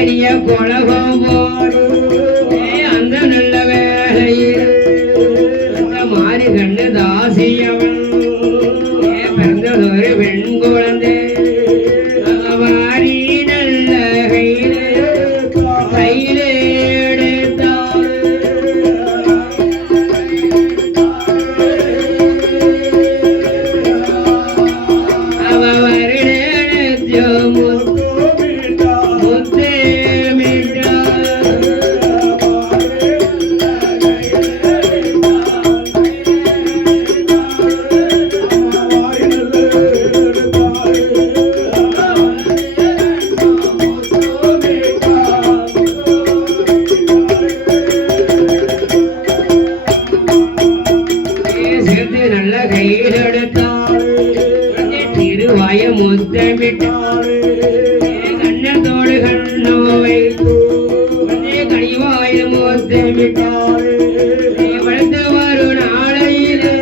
அடிய கொலகம் போடு அந்த நல்ல வேலையில் அந்த மாறி கண்ணு தாசியவன் பிறந்ததொரு பெண் குழந்தை வாரி நல்ல கையிலே எடுத்தாள் அவ வருடோ முத்தே நல்ல கையில் எடுத்தாள் திருவாய முத்தமிட்டாள் கண்ணத்தோடு கண்ணோ வைத்து கனிவாய முத்தமிட்டாள் வளர்ந்த ஒரு நாளையிலே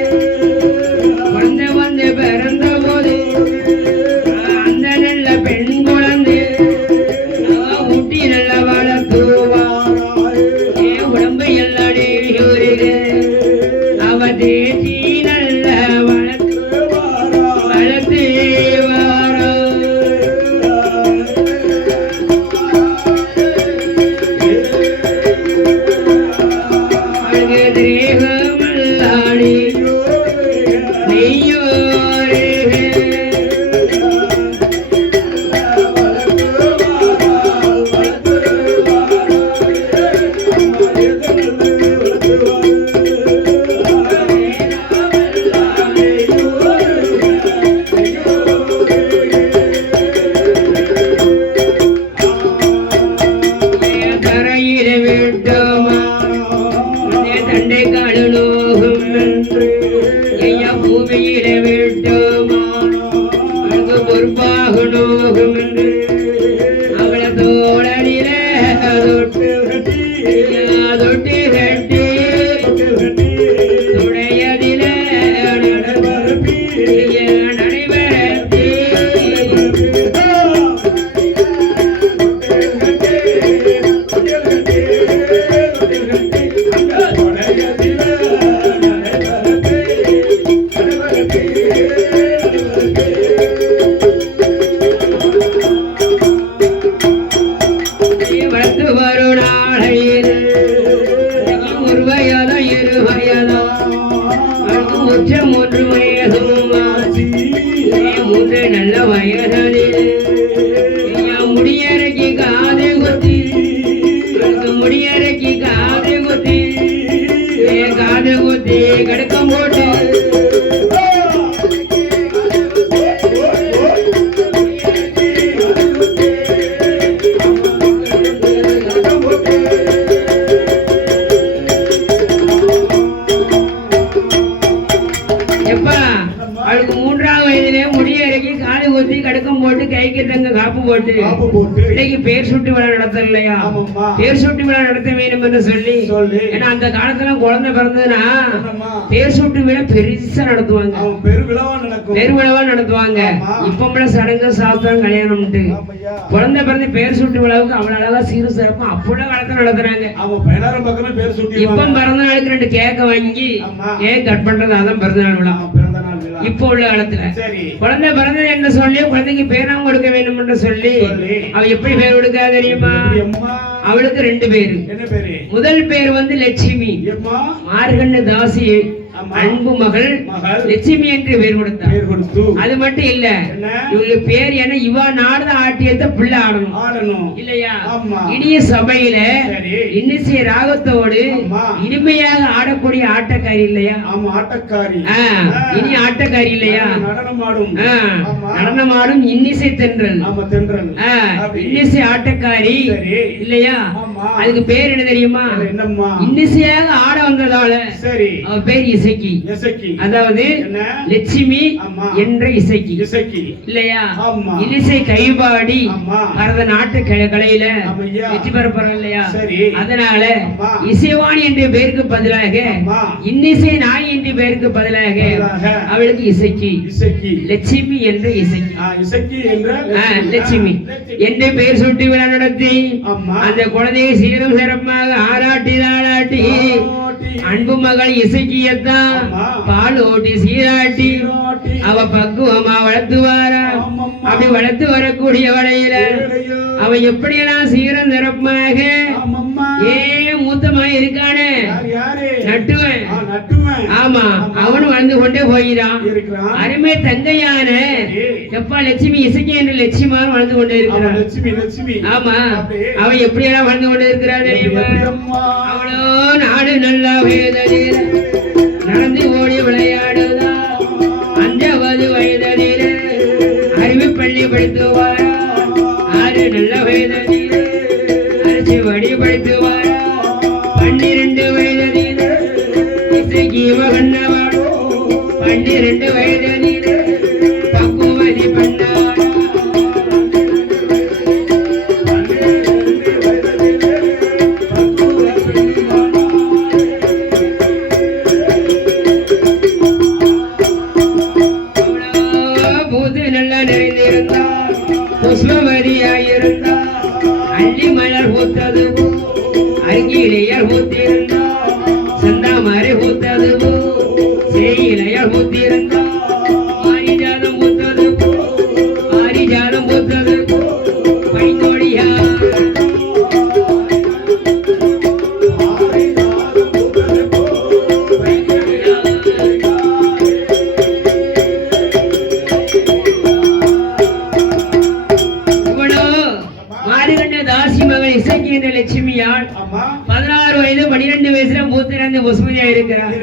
வந்து பிறந்த போது அந்த நல்ல பெண் குழந்தை ஊட்டி நல்ல வளர்த்துவாள் உடம்பை எல்லாம் அவ தேசி நல்ல வளர்த்து வாரோ அழகு தேகமல்லாடி நெய்யோரே தண்டை காலலோகம் என்று பூமியில விட்டோமானோ அங்கு பொறுப்பாக நோகம் என்று அவளை தோழனில தொட்டு கட்டி துணையதில நடைபெறத்தி மூன்று வயதும் நல்ல வயதில் முடியறைக்கு காது குத்தி கடுக்கம் போட்டு அவளுக்கு 3ஆம் வயதிலே முடியறைக்கு காது குத்தி கடுக்கம் போட்டு கைக்கு தங்க காப்பு போட்டு இன்னைக்கு பேர் சுட்டு விழா நடத்த இல்லையா? பேர் சுட்டு விழா நடத்த வேண்டும் என்று சொல்லி ஏன்னா அந்த காலத்துல குழந்தை பிறந்ததுன்னா பேர் சுட்டு விழா பெருசா நடத்துவாங்க, பெருவிழாவா நடத்துவாங்க. இப்ப சடங்கு சாஸ்திரம் கல்யாணம்ட்டு குழந்தை பிறந்து பேர் சுட்டு விழாவுக்கு அவ்வளவு அழகா சீரு சிறப்பா அப்போல காலத்துல நடத்துறாங்க. இப்ப பிறந்த நாளுக்கு 2 கேக்க வாங்கி கேக் கட் பண்றது அதான் பிறந்த நாள் விழா. இப்ப உள்ள காலத்துல குழந்தை பிறந்தது என்று சொல்லி குழந்தைக்கு பேராம கொடுக்க வேண்டும் என்று சொல்லி அவ எப்படி பேர் கொடுக்க தெரியுமா? அவளுக்கு 2 பேரு. முதல் பேர் வந்து லட்சுமி, மார்கண்ணு தாசி அன்பு மகள் லட்சுமி என்று பேர் கொடுத்தார். அது மட்டும் இல்ல, இவங்க பேர் என்ன, இவா நாடு ஆட்டியத்தை பிள்ளை ஆடணும் இல்லையா? இனிய சபையில இன்னிசை ராகத்தோடு இனிமையாக ஆடக்கூடிய ஆட்டக்காரி இல்லையா? இனி ஆட்டக்காரி இல்லையா? நடனமாடும் இன்னிசை தென்றல், இன்னிசை ஆட்டக்காரி இல்லையா? அதுக்கு பேர் என்ன தெரியுமா? இன்னிசையாக ஆட வந்ததால சரி அவ பேர் இசக்கி. அதாவது லட்சுமி என்ற இசக்கி இல்லையா? இன்னிசை கைபாடி பரத நாட்டு கலையில வெற்றி பெறப்படுறோம் இல்லையா? அதனால இசைவாணி என்ற பேருக்கு பதிலாக இன்னிசை நாய் என்ற பேருக்கு பதிலாக அவளுக்கு இசக்கி லட்சுமி என்ற இசக்கி லட்சுமி என்ற பெயர் சுட்டி விழா நடத்தி அந்த குழந்தையை சீரும் சிறப்பாக ஆராட்டி தாளாட்டி அன்பு மகள் இசக்கியத்தான் பால் ஓட்டி சீராட்டி அவ பக்குவமா வளர்த்து வாரா. அப்படி வளர்த்து வரக்கூடிய வரையில அவ எப்படியெல்லாம் சீரம் சிறப்பாக மூத்தமா இருக்கானே நட்டுவன். ஆமா அவனும் வளர்ந்து கொண்டே போகிறான். அருமை தங்கையான எப்பா லட்சுமி இசைக்கு என்று லட்சுமியாக வளர்ந்து கொண்டே இருக்கிறான். ஆமா அவன் எப்படியெல்லாம் வளர்ந்து கொண்டே இருக்கிறான் தெரியுமா? அவளோ நாடு நல்லா நடந்து ஓடி விளையாடுதா. 5வது வயதில் அறிவு பள்ளி படித்துவாரா. 6 நல்ல வயதில் அரிசி வடி படித்துவாரா. 12 வயதில் இசைக்கு மகன்னவாடோ. 12 வயதில் பக்குவதி பண்ணாடா. புஷ்பவதியாயிருந்தா அள்ளி மலர் பூத்தது அருகிலேயர் பூத்திருந்தா. சந்தாமரை பூத்தது சேயிலையர் பூத்திருந்தா. பாரிஜாதம் பூத்தது பாரிஜாதம் பூத்தது பைத்தோடியா. லட்சுமியால் 16 வயது 12 வயசுல மூத்திரந்து வசுமதியா இருக்கிறார்.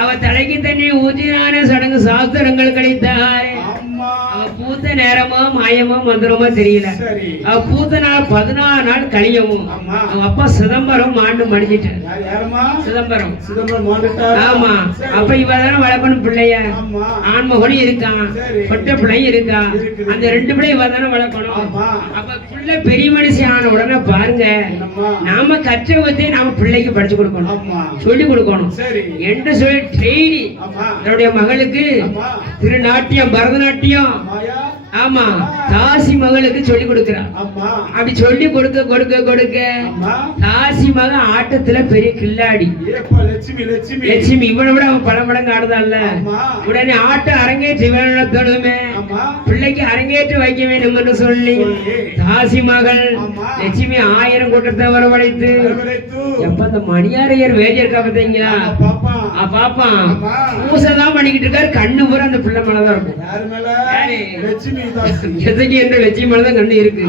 அவ தலைக்கு தண்ணி ஊற்றினான சடங்கு சாஸ்திரங்கள் கிடைத்தார். அவ பூத்த நேரமோ மாயமோ மந்திரமோ தெரியல. அவ பூத்த நாள் 14 நாள் கழியவும் அவ அப்பா சிதம்பரம் மாண்டு மடிஞ்சிட்டார். சிதம்பரம் ஆமா. அப்ப இவதான வளர்க்கணும் பிள்ளைய. ஆண்மகனும் இருக்கான் பொட்ட பிள்ளையும் இருக்கா. அந்த 2 பிள்ளை இவதான வளர்க்கணும். அப்ப பிள்ளை பெரிய மனுஷி ஆன உடனே பாருங்க நாம கற்றவத்தை நாம பிள்ளைக்கு படிச்சு கொடுக்கணும் சொல்லி கொடுக்கணும் என்று சொல்லி டெய்லி என்னுடைய மகளுக்கு திருநாட்டியம் பரதநாட்டியம் ஆமா தாசி மகளுக்கு சொல்லி கொடுக்கிறான். அப்படி சொல்லி கொடுக்க கொடுக்க கொடுக்க தாசி மகன் ஆட்டத்துல பெரிய கில்லாடி லட்சுமி இவனை விட அவன் பல மடங்கு ஆடுதான்ல. உடனே ஆட்டம் அரங்கேற்று நடத்தணுமே பிள்ளைக்கு அரங்கேற்று வைக்க வேணும்னு சொல்லி தாசி மகள் லட்சுமி 1000 கூட்டத்தை வரவழைத்து எப்ப அந்த மணியாரையர் வேதியர் பார்த்தீங்களா பாப்பான் பூசைதான் பண்ணிக்கிட்டு இருக்காரு. கண்ணு பூரா அந்த பிள்ளை மேலதான் இருக்கும். லட்சுமி மேலதான் கண்ணு இருக்கு.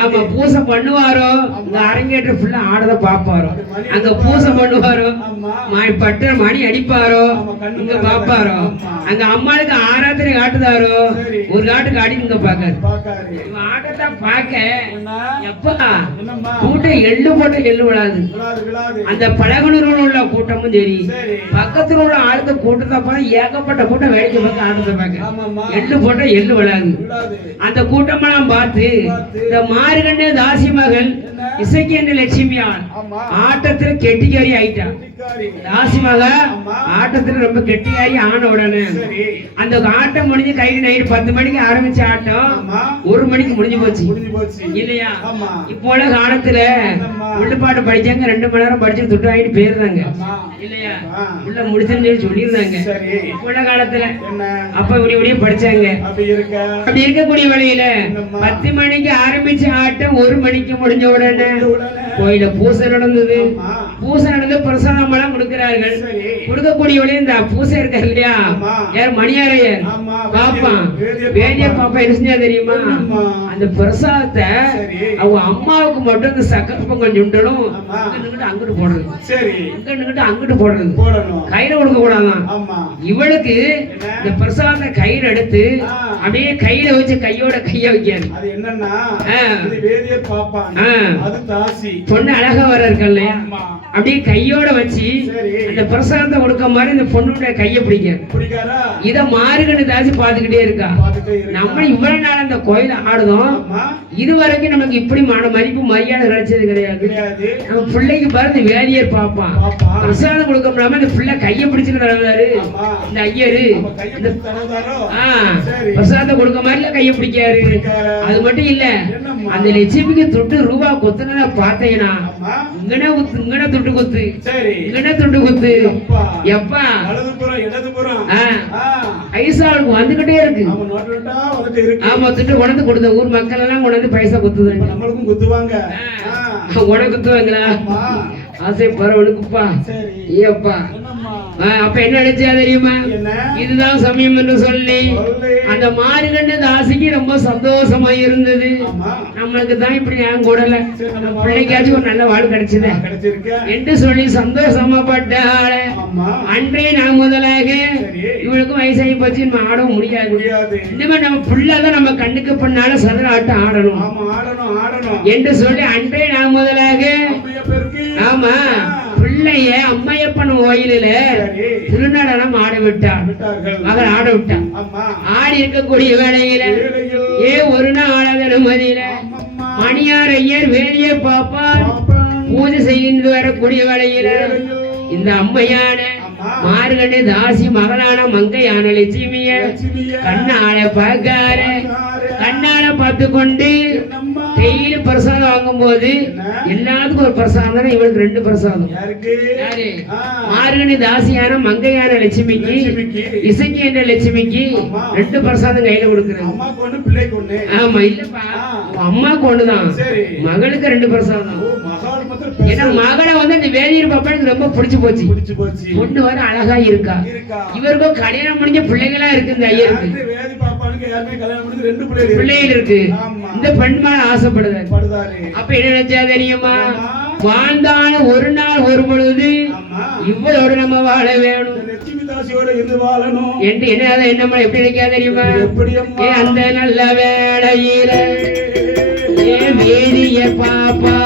ஆமா பூசை பண்ணுவாரோ இந்த அரங்கேற்ற ஃபுல்லா ஆடத பாப்பாரோ. அங்க பூசை பண்ணுவாரோ பட்டு மணி அடிப்பாரோ இங்க பாப்பாரோ. அங்க அம்மாளுக்கு ஆராத்திரி காட்டுதாரோ ஒரு காட்டுக்கு அடி இங்க பாக்காரு. ஆட்டத்தை பாக்க எப்பா கூட்டம் எள்ளு போட்ட எள்ளு விழாது. அந்த பழகுனூர் உள்ள கூட்டமும் சரி பக்கத்துல உள்ள ஆளுத்த கூட்டத்தை பார்த்து ஏகப்பட்ட கூட்டம் வேடிக்கை பார்த்து ஆட்டத்தை பார்க்க எள்ளு போட்ட எள்ளு விழாது. அந்த கூட்டமெல்லாம் பார்த்து இந்த மார்கண்ட தாசி மகள் இசைக்கு என்ற லட்சுமியால் ஆட்டத்துல கெட்டிக்காரி ஆயிட்டா. தாசி மகள் ஆட்டத்துல ரொம்ப கெட்டியாரி ஆன உடனே அந்த ஆட்டம் முடிஞ்சு கைக்கு நைட்டு 10 மணிக்கு ஆரம்பிச்ச ஆட்டம் 1 மணிக்கு முடிஞ்சு போச்சு இல்லையா? இப்போ உள்ள காலத்துல உள்ளுப்பாட்டு படிச்சாங்க 2 மணி நேரம் படிச்சு துட்டு ஆகிட்டு போயிருந்தாங்க இல்லையா? உள்ள முடிச்சுன்னு சொல்லியிருந்தாங்க. இப்போ உள்ள காலத்துல அப்ப இப்படி படிச்சாங்க. அப்படி இருக்கக்கூடிய வேளையில 10 மணிக்கு ஆரம்பிச்ச ஆட்டம் 1 மணிக்கு முடிஞ்ச உடனே கோயில பூசை நடந்தது. பூசை நடந்து பிரசாதம் எல்லாம் கொடுக்கிறார்கள். கொடுக்கக்கூடிய வேளையில இந்த பூசை இருக்காரு இல்லையா யார் மணியாரையர் பாப்பா வேதியர் பாப்பா என்ன செஞ்சா தெரியுமா? அந்த பிரசாதத்தை அவங்க அம்மாவுக்கு மட்டும் இந்த சக்கரை பொங்கல் சுண்டலும் அங்கிட்டு போடுறது. இங்கிட்டு அங்கிட்டு போடுறது. கையில கொடுக்க கூடாதான் இவளுக்கு இந்த பிரசாத கையில எடுத்து அப்படியே கையில வச்சு கையோட கைய வைக்காது. அது என்னன்னா இது வேதியர் பாப்பான், அது தாசி. பொண்ணு அழகா வர இருக்கு இல்லையா, அப்படியே கையோட வச்சு அந்த பிரசாதத்தை கொடுக்க மாதிரி இந்த பொண்ணுடைய கைய பிடிக்காரா. இத மாறுகன்னு தாசி பாத்துக்கிட்டே இருக்கா. நம்ம இவ்வளவு நாள் அந்த கோயில ஆடுதோம், இது வரைக்கும் நமக்கு இப்படி மதிப்பு மரியாதை கிடைச்சது கிடையாது. நம்ம பிள்ளைக்கு பாரு வேதியர் பாப்பான், பிரசாதம் கொடுக்க முடியாம இந்த பிள்ளை கைய பிடிச்சுட்டு தடவாரு இந்த ஐயரு. பிரசாதம் கொடுக்க மாதிரி கைய பிடிக்காரு. அது மட்டும் இல்ல, அந்த லட்சுமிக்கு தொட்டு ரூபா கொத்துன பாத்தீங்கன்னா இங்கன துட்டு கொத்து, இங்கன துட்டு கொத்து. எப்பா ஐசாவுக்கு வந்துகிட்டே இருக்கு. ஆமா, துட்டு கொண்டு கொடுத்த ஊர் மக்கள் எல்லாம் கொண்டு பைசா கொத்துது. நம்மளுக்கும் குத்துவாங்க. உனக்கு குத்துவாங்களா? ஆசை பரவனுக்குப்பா. ஏப்பா அப்ப என்ன நினைச்சா தெரியுமா, இதுதான் சமயம் என்று சொல்லி அந்த மாறுகண்ட தாசிக்கு ரொம்ப சந்தோஷமா இருந்தது. நம்மளுக்கு தான் இப்படி நான் கூடல, பிள்ளைக்காச்சும் ஒரு நல்ல வாழ் கிடைச்சது என்று சொல்லி சந்தோஷமா பட்டாள். அன்றே நான் முதலாக இவளுக்கும் வயசாகி போச்சு, நம்ம ஆடவும் முடியாது. இனிமே நம்ம பிள்ளைதான் நம்ம கண்ணுக்கு பண்ணால சதுர ஆட்டம் ஆடணும் என்று சொல்லி அன்றே நான் முதலாக ஆமா பிள்ளைய அம்மையப்பன் கோயிலில திருநடனம் ஆட விட்டான். மகள் ஆட விட்டான். ஆடி இருக்கக்கூடிய வேளையில ஒரு நாள் அனுமதியில மணியார் ஐயர் வேலைய பாப்பா பூஜை செய்து வரக்கூடிய வேளையில இந்த அம்மையான மார்கண்ட தாசி மகளான மங்கையான லட்சுமிய கண்ணால பார்க்கார, கண்ணால பார்த்து கொண்டு டெய்லி பிரசாதம் வாங்கும் போது எல்லாத்துக்கும் ஒரு பிரசாதம், இவளுக்கு 2 பிரசாதம். யாரு? மார்கண்ட தாசியான மங்கையான லட்சுமிக்கு, இசைக்கு என்ற லட்சுமிக்கு 2 பிரசாதம் கையில கொடுக்குறாங்க. ஆமா, இல்லப்பா அம்மாக்கு ஒண்ணுதான், மகளுக்கு 2 பிரசாதம். ஏன்னா மகளை வந்து இந்த வேதியர் பாப்பாளுக்கு ரொம்ப பிடிச்சு போச்சு. பொண்ணு வர அழகா இருக்கா. இவருக்கும் கல்யாணம் முடிஞ்ச பிள்ளைகளா இருக்கு. இந்த ஐயருக்கு பிள்ளைகள் இருக்கு. இந்த பெண் மேல ஆசைப்படுதாரு. அப்ப என்ன நினைச்சா தெரியுமா, வாழ்ந்தான ஒரு நாள் ஒரு பொழுது இவ்வளோடு நம்ம வாழ வேணும் என்று என்ன எப்படி நினைக்கா தெரியுமா, அந்த நல்ல வேளையில வேதிய பாப்பா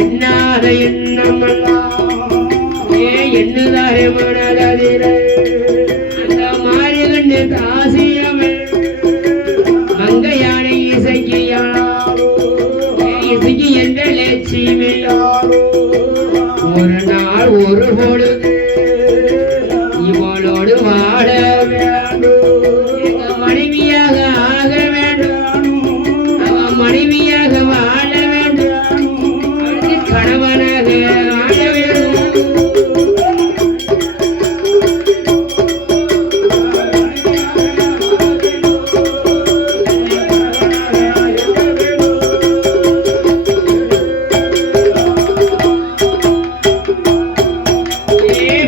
என்னாத எண்ணுதாரே மனதில அந்த மாறிகண்டு தாசியமே மங்கையான இசைக்கு இசைக்கு என்ற லட்சுமி ஒரு நாள் ஒரு பொழுது இவளோடு வாழ வேண்டும், மனைவியாக ஆக வேண்டும், மனைவியாக வாழ வேண்டும், கணவனாக ஆக வேண்டும்.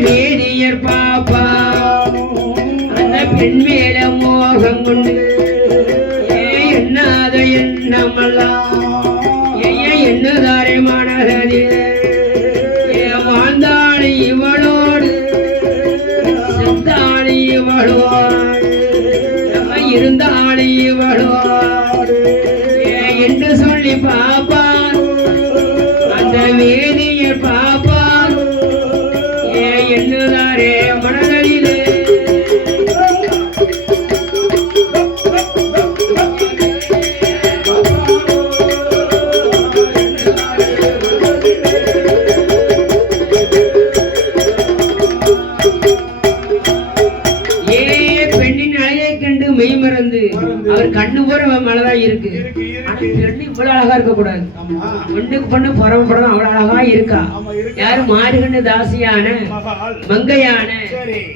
வேதியர் பாப்பா அந்த பெண் மேல மோகம் கொண்டு எண்ணாத எண்ணமெல்லாம் எண்ணுதாரே மனதிலே வாழ்ந்தாளி இவளோடு செத்தாளி இவளோடு நம்ம இருந்தாளி இவளோடு என்று சொல்லி பாப்பான் அந்த வேதியர் பாப்பான் எண்ணுதாரே மனதிலே. மெய் மறந்து அவர் கண்ணு போற மனதான் இருக்கு. பெண்ணு இவ்வளவு அழகா இருக்க கூடாது. பொண்ணுக்கு பொண்ணு பரவப்படம் அவ்வளவு அழகா இருக்கா. யாரு? மாறுகண்ணு தாசியான மங்கையான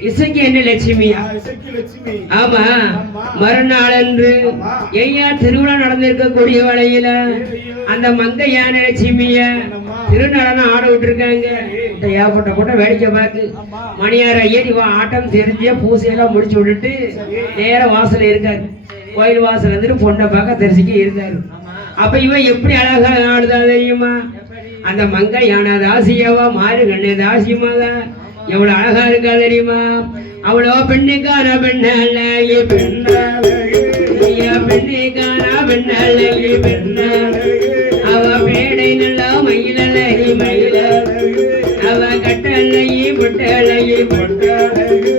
இசைக்கு என்ன லட்சுமியா. ஆமா, மறுநாள் அன்று ஐயா திருவிழா நடந்திருக்கக்கூடிய வேளையில அந்த மங்கையான லட்சுமிய திருநடனம் ஆட விட்டுருக்காங்க. ஏகப்பட்ட கூட்டம் வேடிக்கை பார்த்து மணியார் ஐயர் இவ ஆட்டம் தெரிஞ்ச பூசையெல்லாம் முடிச்சு விட்டுட்டு நேர வாசல இருக்காரு. கோயில் வாசல் வந்துட்டு பொண்ணை பார்க்க தெரிஞ்சுக்க இருந்தாரு. அப்ப இவன் எப்படி அழகா ஆடுதா தெரியுமா, அந்த மங்கையான தாசியவா மாறு கண்ணு தாசியமாக எவ்வளவு அழகா இருக்கா தெரியுமா? அவ்வளோ பெண்ணுக்கான பெண்ணழகி பெண்ணழகி பெண்ணுக்கான பெண்ணழகி பெண்ணழகி அவ பேடை நல்லா மயிலழகி மயிலழகி அவ கட்டழகி பொட்டழகி பொட்டழகி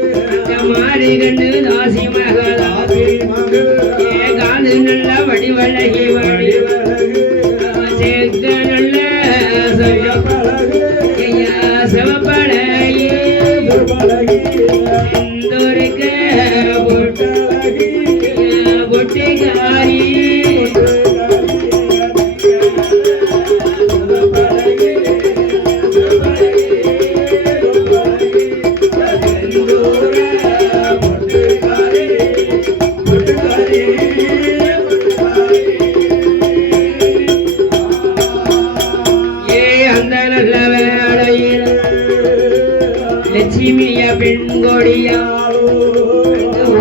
மாறி கண்டு தாசி மகளாசி ஏ காது நல்ல வடிவழகி வடிவழகி அவ சேர்க்க நல்ல சிவப்பழகி சிவப்பழகி சிந்தூருக்கு பொட்டழகி பொட்டிகாரி லட்சுமிய பெண்கொடியா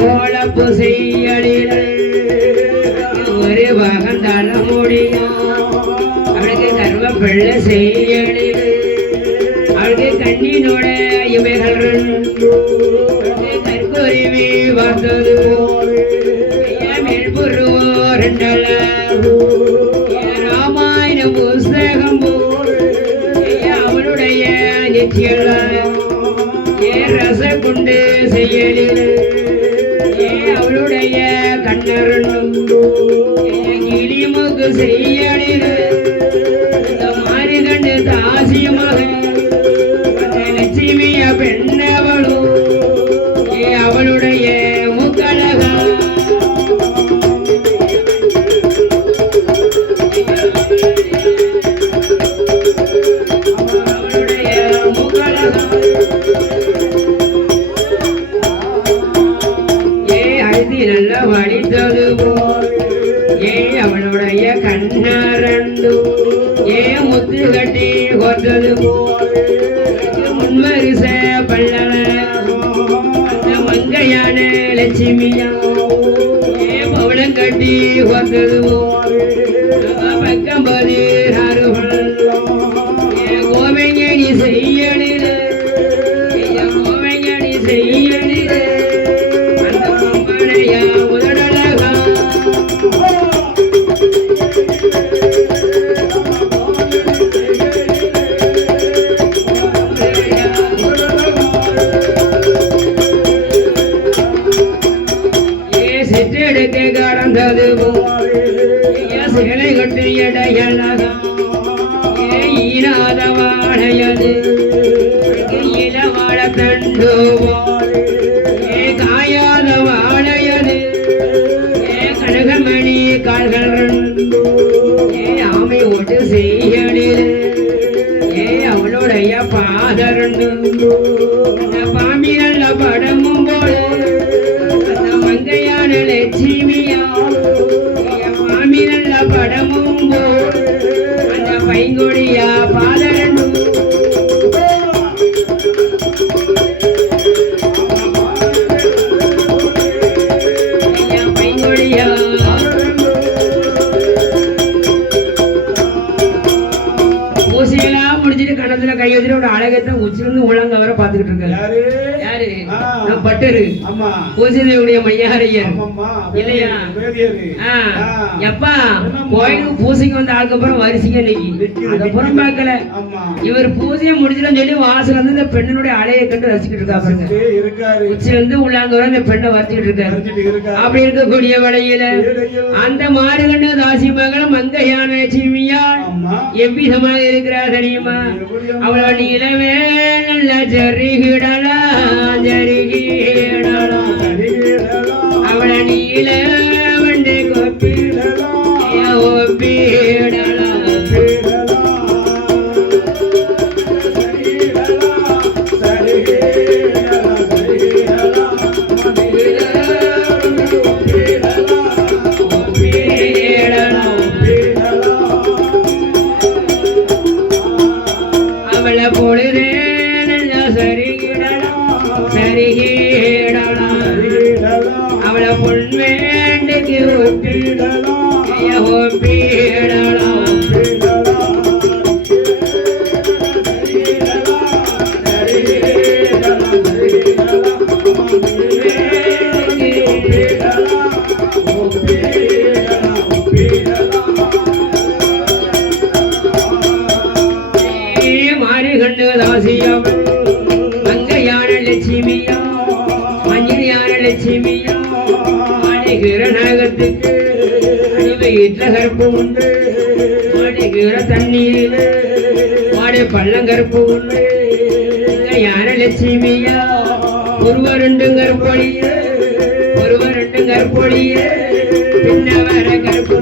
ஓழப்பு செய்யலில் ஒரு வகந்தள முடியா அவளுக்கு கர்வ பிள்ள செய்யலில் அவளுக்கு கண்ணினோட இமைகள் கற்குருவி பார்த்தது மேல்புருவோ ரெண்டல ராமாயண புஸ்தகம் அவளுடைய நிச்சயம் ரச கொண்டு செய்யலில் அவளுடைய கண்ணருண்டு கிளிமுக்கு செய்யலில் மாறி கண்டு தாசியமாக லட்சுமிய பெண்ணவளோ அவளுடைய முக்கழகா நல்ல வடித்தது அவளுடைய கண்ணரண்டு முத்து கட்டி கொத்தது முன்வரிச பல்லவ மங்கையான லட்சுமியா பவளம் கட்டி கொத்தது பக்கம் பதினாறுகள் கோவையடி செய்யலில் கோவையடி செய்யலில் சிற்றெடுக்க கடந்தது சேலை கட்டு எடையழக ஈராத வாழையது இளவாழ தண்டு காயாத வாழையது கனகமணி கால்கள் ஆமை ஓட்டு செய்யலில் அவளுடைய பாதரண்டு பாம்பி நல்ல படமும் போல மங்கையான லட்சுமியா மாமி நல்ல படமும் போல் அந்த பைங்கொடியா பாதரண்டு பைங்கொடியா பூசையெல்லாம் முடிச்சுட்டு கணத்துல கை வச்சுட்டு ஒரு அழகத்தான் உச்சிலிருந்து உலங்க வர பாத்துக்கிட்டு இருக்காரு. யாரு? பட்டரு பூசையுடைய மையாரையர் இல்லையா? எப்பா கோயிலுக்கு பூசைக்கு வந்த ஆளுக்கப்புறம் வரிசைங்க இன்னைக்கு புறம் பார்க்கல. இவர் பூசையை முடிச்சிடும் சொல்லி வாசல் வந்து இந்த பெண்ணுடைய அலையை கண்டு ரசிக்கிட்டு இருக்காரு. உச்சி வந்து உள்ளாங்க வர இந்த பெண்ணை வரைச்சிட்டு இருக்காரு. அப்படி இருக்கக்கூடிய வேளையில அந்த மாறுகண்ட தாசி மகள் மங்கையான லட்சுமியா எவ்விதமாக இருக்கிறார் தெரியுமா? அவளோட நிலவே நல்ல ஜரிகிடலா ஜரிகிடலா அவள நீல வண்டி கொப்பிடலா ஒப்பிடலா அவளை பொழுதே நல்ல சரிகிடலாம் சரிகிடலாம் அவளை பொன்வேண்டுக்கு ஒப்பிடலாம் ஒப்பிடலாம் வீட்டுல கருப்பு உண்டு மாடுகிற தண்ணீர் மாடு பள்ளங்கருப்பு உண்டு யான லட்சுமியா ஒருவர் ரெண்டு கருப்பொழியே ஒருவர் ரெண்டு கருப்பொழியே பின்ன வர கருப்பு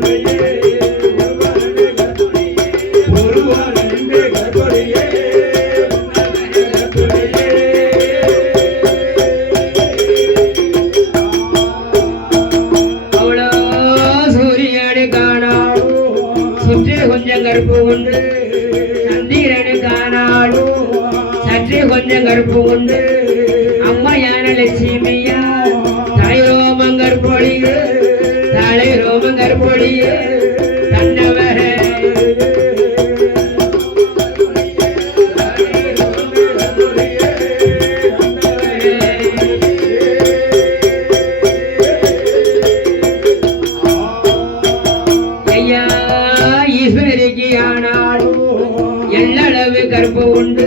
கொஞ்சம் கருப்பு உண்டு சந்திரனு காணாடு சற்றே கொஞ்சம் கருப்பு உண்டு அம்மா யான லட்சுமியா தாய் ரோமம் கருப்பொழியே தலை ரோமம் கருப்பொழியே தன்னவர கருப்பு உண்டு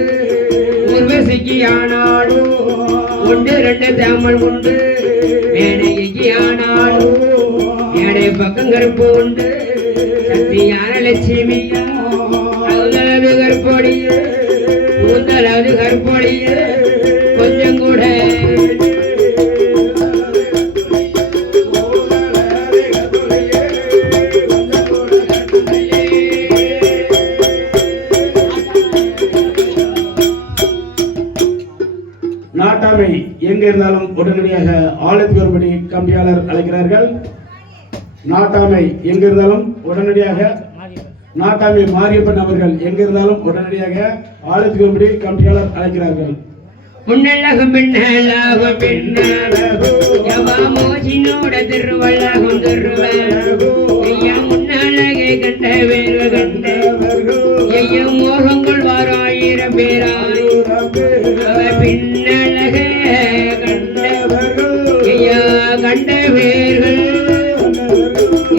உர்வசிக்கு ஆனாடு உண்டு ரெண்டு தாமல் உண்டு மேடைக்கு ஆனாடு மேடை பக்கம் கருப்பு உண்டு சக்தியான லட்சுமியா அகலது கருப்பொழியே கூந்தலாவது கருப்பொழியே கொஞ்சம் கூட நாட்டாமை எங்க இருந்தாலும் உடனடியாக ஆலயத்துக்கு கம்பியாளர் அழைக்கிறார்கள். நாட்டாமை எங்க இருந்தாலும் உடனடியாக நாட்டாமை மாரியப்பன் அவர்கள் எங்க இருந்தாலும் உடனடியாக ஆலயத்துக்கு கம்பியாளர் அழைக்கிறார்கள். முன்னழகும் பின்னழகும் பின்னழகும் யவாமோ சின்னோட திருவள்ளகும் திருவள்ளகும் ஐயா முன்னழகை கண்ட வேறு கண்ட ஐயா மோகங்கள் வாராயிரம் பேராயிரம் பின்னழக கண்டவர்கள் ஐயா கண்ட வேர்கள்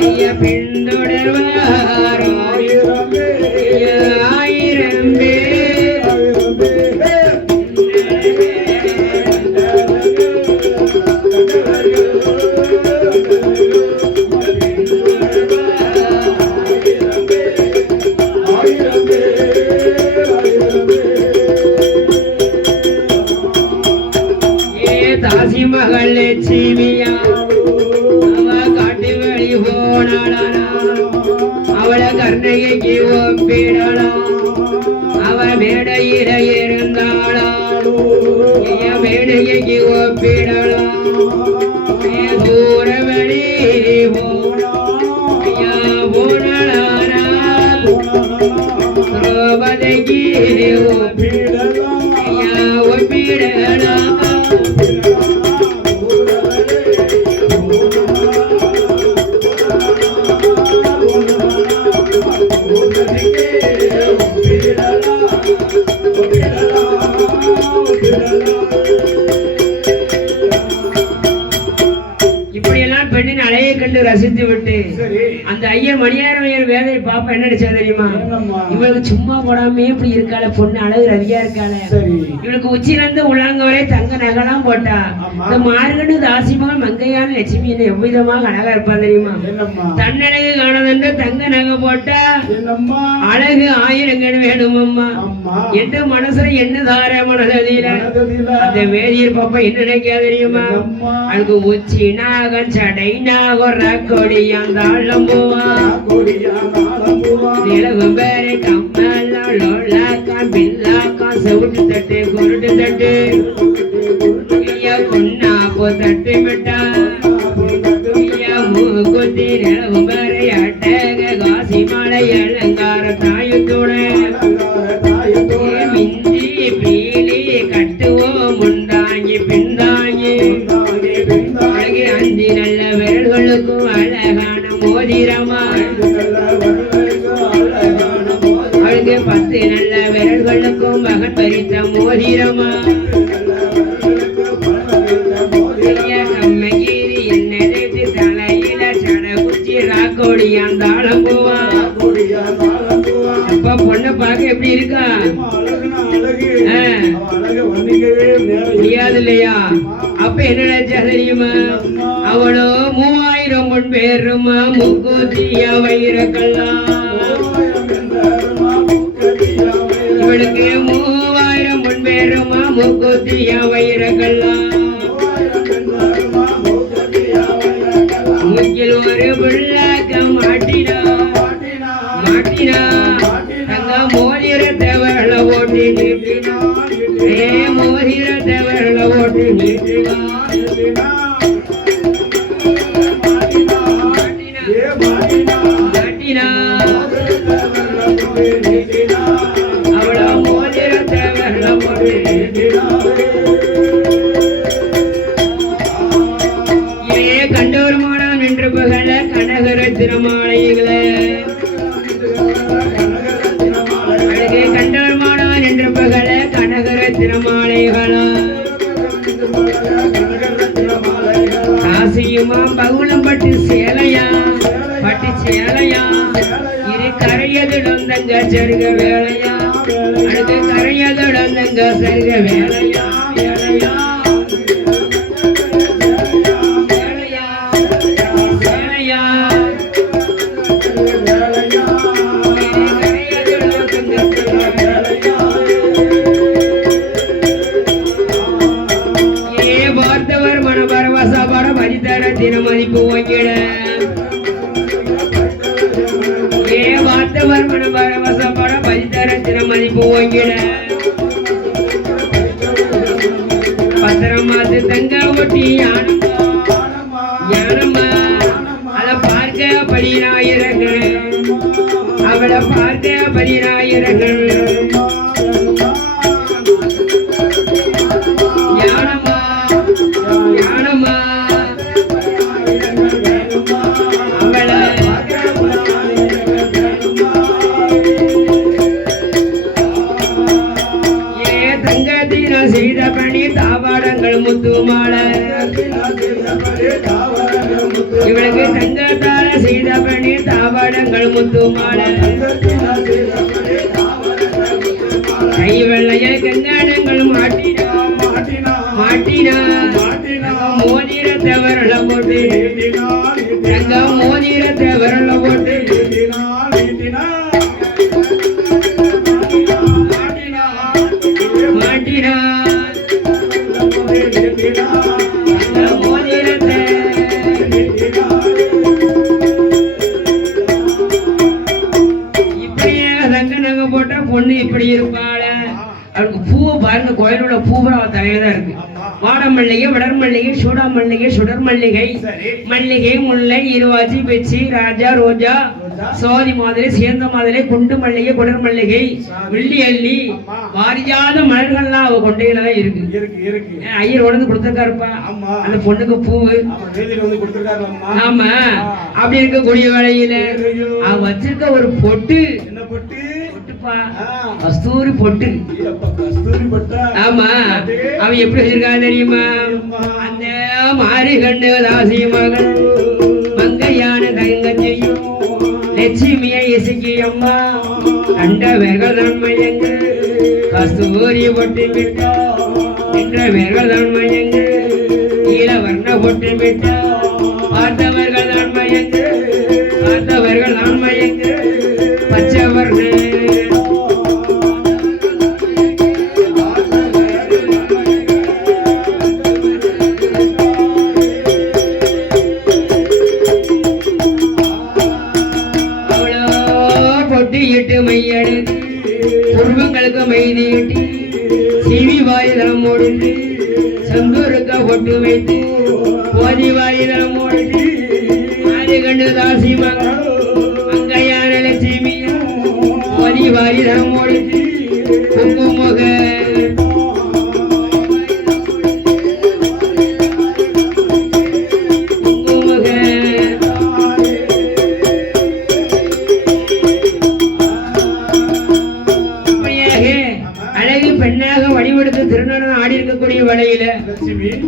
ஐயா பின்தொடர்வார் ஆயிரம் பேர் தாசி மகள் லட்சுமியா அவ காட்டு வழி போனாளா அவளை கர்ணகைக்கு ஒப்பிடலாம் அவ மேடையில இருந்தாளா மேடைக்கு ஒப்பிடலாம் தூர வழி போனாளா திரௌபதிக்கு ஒப்பிடலாம் இப்படியெல்லாம் பெண்ணின் அலையை கண்டு ரசித்து விட்டு அந்த ஐயர் மணியாரமையர் வேலையை பாப்பா என்ன நினைச்சா தெரியுமா? இவளுக்கு சும்மா போடாமே இப்படி இருக்காள பொண்ணு அழகு ரவியா இருக்காள இவளுக்கு உச்சிலிருந்து உள்ளாங்க வரை தங்க நகலாம் போட்டா இந்த மார்கண்டு தாசிமகன் மங்கையான லட்சுமி என்ன எவ்விதமாக அழகா இருப்பா தெரியுமா? தன்னழகு காணதென்று தங்க நகை போட்டா அழகு ஆயிரங்கன்னு வேணும் அம்மா எந்த மனசுல என்ன தார மனதில அந்த வேதியர் பாப்பா என்ன நினைக்கா தெரியுமா? அதுக்கு உச்சி நாகன் சடை நாகொர கொடியாந்தாளம் போவா நிலவும் பேரு கம்மலாக்கான் பில்லாக்கான் செவிட்டு தட்டு குருட்டு தட்டு பொண்ணா போ தட்டு மிட்டா மூக்குத்தி நிலவும் பேரு அட்டக காசி மலை அலங்கார தாயுத்தோட மிஞ்சி பீலி கட்டுவோம் முந்தாங்கி பின்தாங்கி அஞ்சு நல்ல விரல்களுக்கும் அழகான மோதிரமா அவளுக்கு 10 நல்ல விரல்களுக்கும் மகன் பறித்த மோதிரமா கம்மகிரி என்னெடுத்து தலையில சட குச்சி ராக்கோடியாந்தாளம் போவா அப்பா பொண்ணை பார்க்க எப்படி இருக்கா? முடியாது இல்லையா? அப்ப என்ன நினைச்சா தெரியுமா? அவளோ 3000 பொன் பேருமா முக்கூத்திய வைரக்கல்லா. இவளுக்கு 3000 பொன் பேருமா முக்கூத்திய வைரக்கல்லா. மூக்கில் ஒரு புள்ளாக்க மாட்டினா மாட்டினா தங்க மோதிரத்தை வரல ஓட்டி நீட்டினா. மோதிரத்தை வரல ஓட்டி நீட்டினா. அவள மோதிரத்தை வரல ஓட்டி நீட்டினா. கண்டோருமான நின்று பகல கனகரத்தின மாலைகளே. அழகே கண்டோருமான நின்று பகல கனகரத்தின மாலைகளா. காசியுமா பகுளம் பட்டு சேலையா பட்டு சேலையா. இரு கரையதுடந்தங்க சருக வேலையா. அடுத்து கரையதுடந்தங்க சருக வேலையா வேலையா. பார்த்தவர் மன பரவசப்பட மதித்தர தினமதிப்பு வாங்கிட. பார்த்தவர் மன பரவசப்பட மதித்தர தினமதிப்பு வாங்கிட. பத்திரம் மாத்து தங்க ஒட்டி யானம்மா அத பார்க்க படினாயிரங்கள். அவளை பார்க்க படினாயிரங்கள். செய்த பணி தாவாடங்கள் முத்து மாலை. இவளுக்கு தங்கத்தால செய்த பணி தாவாடங்கள் முத்து மாலை. கை வெள்ளைய கங்காடங்கள் மாட்டினா மாட்டினா. மோதிரத்தை வரல போட்டு தங்க மோதிரத்தை வரல போட்டு மாட்டினா. இப்படியே தங்க நகை போட்ட பொண்ணு இப்படி இருப்பாள. அவளுக்கு பூவை பாருங்க, கோயிலோட பூவரா தலையதான் இருக்கு. வாட மல்லிகை, வடர் மல்லிகை, சூடா மல்லிகை, சுடர் மல்லிகை, மல்லிகை, முல்லை, இருவாச்சி, பெச்சி, ராஜா, ரோஜா, சோதி மாதிரி, சேர்ந்த மாதிரி, குண்டு மல்லிகை, குடர் மல்லிகை, வெள்ளி அள்ளி, வாரியாத மலர்கள்லாம் அவ கொண்டையிலதான் இருக்கு. ஐயர் உடந்து கொடுத்திருக்காருப்பா அந்த பொண்ணுக்கு பூவு. ஆமா, அப்படி இருக்கக்கூடிய வேளையில அவ வச்சிருக்க ஒரு பொட்டு. கஸ்தூரி பொட்டு. ஆமா, அவன் எப்படி வச்சிருக்கான் தெரியுமா? அந்த மாறி கண்டு ராசி மகள் மங்கையான தங்கச்சியும் லட்சுமியை இசைக்கு அம்மா கண்டவர்கள் நன்மையங்கு கஸ்தூரி பொட்டு விட்டா என்றவர்கள் நன்மையங்கு நீலவர்ண பொட்டு விட்டா பார்த்தவர்கள் நன்மையங்கு பார்த்தவர்கள் நன்மையங்கு பச்சவர்ண. குடும்பங்களுக்கு மைதீட்டி சிவி வாரிதளம் ஓடிட்டு சந்தூருக்க பொட்டு வைத்து போதி வாரிதளம் ஓடிட்டு ஆதி கண்டு தாசி மகள் மங்கையான லட்சுமியும் போதி வாரிதளம் ஓடிட்டு குங்குமுக வளையில.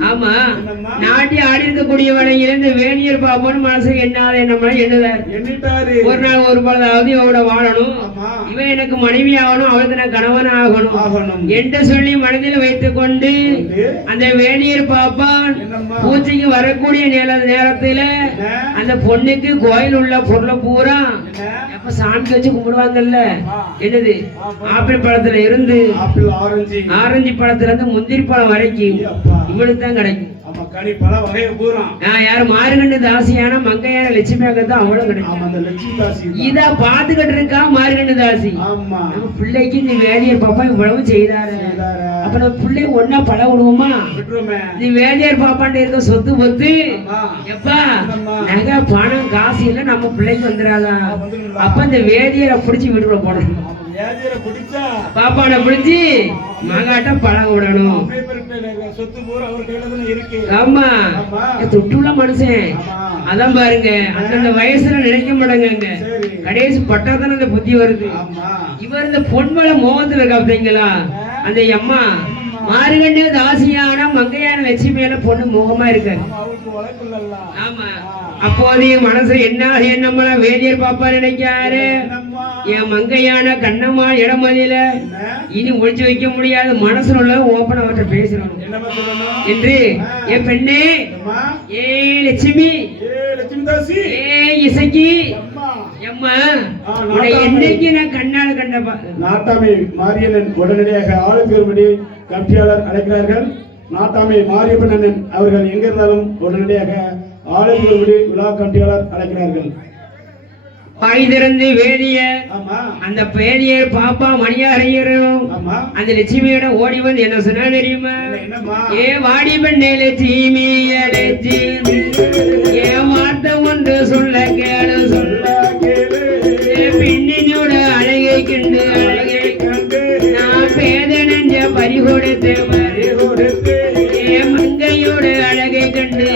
ஆமா, நாட்டி ஆடி இருக்கக்கூடிய வளையில இந்த வேணியர் பாப்போன்னு மனசு என்னாத என்ன எண்ணுதார். ஒரு நாள் ஒரு பொழுதாவது இவட வாழணும். இவ இவ எனக்கு மனைவி ஆகணும், அவளுக்கு நான் கணவன் ஆகணும் என்று சொல்லி மனதில் வைத்துக் கொண்டு அந்த வேணியர் பாப்பான் பூஜைக்கு வரக்கூடிய நேரத்துல அந்த பொண்ணுக்கு கோயில் உள்ள பொருளை பூரா எப்ப சாமிக்கு வச்சு கும்பிடுவாங்கல்ல, என்னது ஆப்பிள் பழத்துல இருந்து ஆரஞ்சு பழத்துல இருந்து முந்திரி பழம் வரைக்கும் இவளுக்கு தான் கிடைக்கும். யாரு மாறுகண்டு தாசியான மங்கையான லட்சுமியாக தான் அவளும் கிடைக்கும். இத பாத்துக்கிட்டு இருக்கா மாறுகண்டு தாசி. நம்ம பிள்ளைக்கு நீ வேதியர் பாப்பா இவ்வளவு செய்தாரு, அப்ப நம்ம பிள்ளை ஒன்னா பழ விடுவோமா? நீ வேதியர் பாப்பாண்ட இருக்க சொத்து பொத்து எப்பா நகை பணம் காசு இல்ல நம்ம பிள்ளைக்கு வந்துடாதா? அப்ப இந்த வேதியரை பிடிச்சி வீட்டுக்குள்ள போடணும், பாப்பான பிடிச்சி மகாட்ட பழக விடணும். ஆமா தொட்டுள்ள மனுஷன் அதான் பாருங்க, அந்த வயசுல நினைக்க மாட்டாங்க, கடைசி பட்டாதான அந்த புத்தி வருது. இவர் இந்த பொன்மலை மோகத்துல இருக்கா பார்த்தீங்களா? அந்த அம்மா மாறுகண்டு தாசியான மங்கையான லட்சுமி மேல பொண்ணு முகமா இருக்க. ஆமா அப்போதைய மனசு என்ன வேதியர் பாப்பா நினைக்காரு, என் மங்கையான கண்ணம்மா இடமதியில இனி ஒழிச்சு வைக்க முடியாது, மனசுல உள்ள ஓப்பன் அவர்கிட்ட பேசணும் என்று என் பெண்ணே ஏ லட்சுமி ஏ இசக்கி அம்மா என்னைக்கு நான் கண்ணால கண்டப்பா நாட்டாமை மாரியண்ணன் உடனடியாக ஆளுபேர்படி கட்சியாளர் அழைக்கிறார்கள். நாட்டாமை மாரியப்பன் அண்ணன் அவர்கள் எங்க இருந்தாலும் உடனடியாக ஆளுபேர்படி விழா கட்சியாளர் அழைக்கிறார்கள். பாய் திறந்து வேதிய அந்த பேதிய பாப்பா மணியாரையரும் அந்த லட்சுமியோட ஓடி வந்து என்ன சொன்னா தெரியுமா? ஏ வாடி பெண்ணே லட்சுமி ஏ வார்த்தை ஒன்று சொல்ல கேளு சொல்ல பெண்ணினோட அழகை கண்டு நான் பேத நெஞ்ச பறி கொடுத்து ஏ மங்கையோட அழகை கண்டு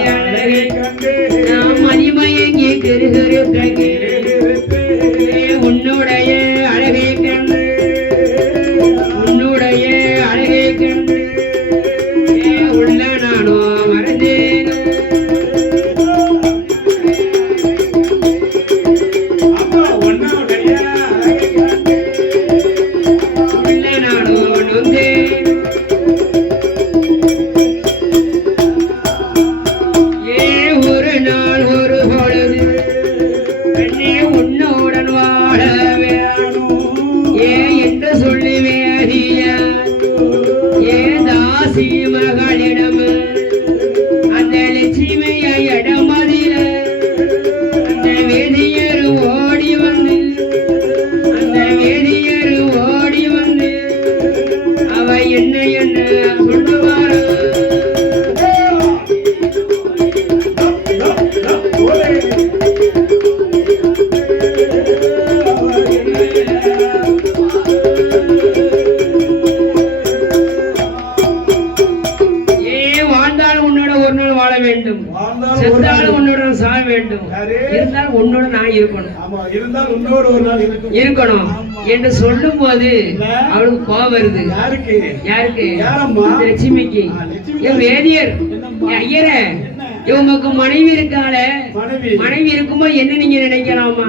நான் மணிமயங்கி கருகரு உன்னுடைய அழகை கண்டு உன்னுடைய அழகை கண்டு உள்ள நானும் மறந்தேன் உள்ள நானும் நொந்தேன். ஒரு நாள் ஒரு பொழுது பெண்ணே உன்னுடன் வாழ வேணும் ஏ என்று சொல்லி வேதிய ஏ தாசி மகளிடம் அந்த லட்சுமியை இடமதில அந்த வேதியர் ஓடி வந்து அந்த வேதியர் ஓடி வந்து அவ என்ன சொல்லுவார் செத்தாலும் உன்னோட சாக வேண்டும், இருந்தாலும் உன்னோட நான் இருக்கணும் என்று சொல்லும் போது அவளுக்கு கோபம் வருது. யாருக்கு? லட்சுமிக்கு. வேதியர் ஐயர இவங்களுக்கு மனைவி இருக்கால, மனைவி இருக்கும்போது என்ன நீங்க நினைக்கலாமா?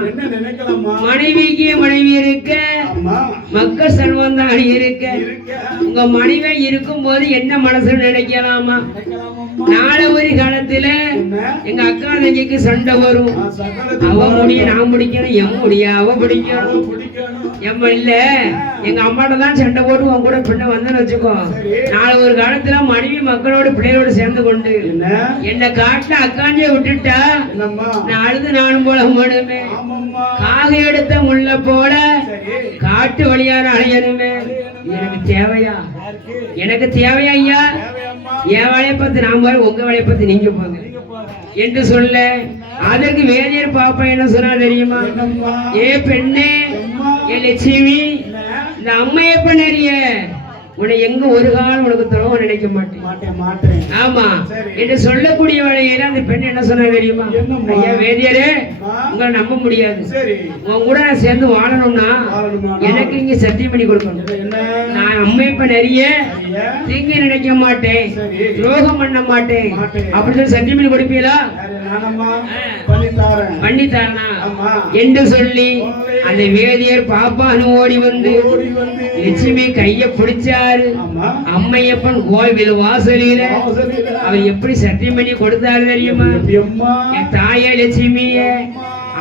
மனைவிக்கு மனைவி இருக்க மக்கள் செல்வம் தான் இருக்க, உங்க மனைவி இருக்கும் போது என்ன மனசுல நினைக்கலாமா? நாளை ஒரு காலத்துல எங்க அக்கா தங்கிக்கு சண்டை வரும், அவ முடிய நான் பிடிக்கணும், எம் முடிய அவ பிடிக்கணும், எம்ம இல்ல எங்க அம்மாட்ட தான் சண்டை போட்டு உன் கூட பின்ன வந்து வச்சுக்கோ. நாளை ஒரு காலத்துல மனைவி மக்களோட பிள்ளையோட சேர்ந்து கொண்டு என்ன காட்டுல அக்காஞ்சிய விட்டுட்டா நான் அழுது நானும் போல மாடுமே, காக எடுத்த முள்ள போல காட்டு வழியான அலையணுமே. எனக்கு தேவையா? எனக்கு தேவையா ஐயா? என் வேலையை பார்த்து நான் போற, உங்க வேலையை பார்த்து நீங்க போங்க என்று சொல்ல அதற்கு வேதியர் பாப்பா என்ன சொன்னா தெரியுமா? ஏ பெண்ணே ஏ லட்சுமி இந்த அம்மையப்ப நிறைய உன்னை எங்க ஒரு காலம் உனக்கு துரோகம் நினைக்க மாட்டேன் ஆமா என்று சொல்லக்கூடிய வேளையில அந்த பெண் என்ன சொன்னா தெரியுமா? ஐயா வேதியரே, உங்களை நம்ப முடியாது. உன் கூட நான் சேர்ந்து வாழணும்னா எனக்கு இங்க சத்தியம் பண்ணி கொடுக்கணும். நான் அம்மைப்ப நிறைய தீங்கு நினைக்க மாட்டேன், துரோகம் பண்ண மாட்டேன் அப்படின்னு சொல்லி சத்தியம் பண்ணி கொடுப்பீங்களா? பண்ணித்தாரனா என்று சொல்லி அந்த வேதியர் பாப்பான்னு ஓடி வந்து லட்சுமி கைய பிடிச்சாரு. அம்மையப்பன் கோவில் வாசலில அவர் எப்படி சத்தியம் பண்ணி கொடுத்தாரு தெரியுமா? என் தாய லட்சுமிய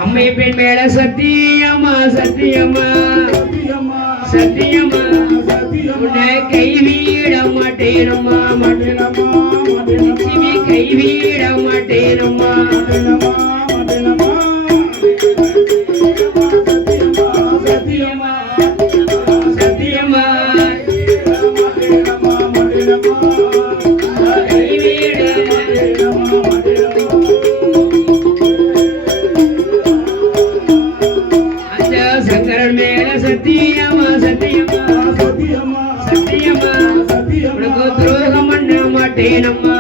அம்மையப்பன் மேல சத்தியமா சத்தியமா சத்தியமா உன்னை கைவிட மாட்டேனுமா லட்சுமி கைவிட மாட்டேனுமா சத்தியமா சத்தியமா அந்த சங்கரன் மேல சத்தியமா சத்தியமா சத்தியமா உனக்கு துரோகம் பண்ண மாட்டேனம்மா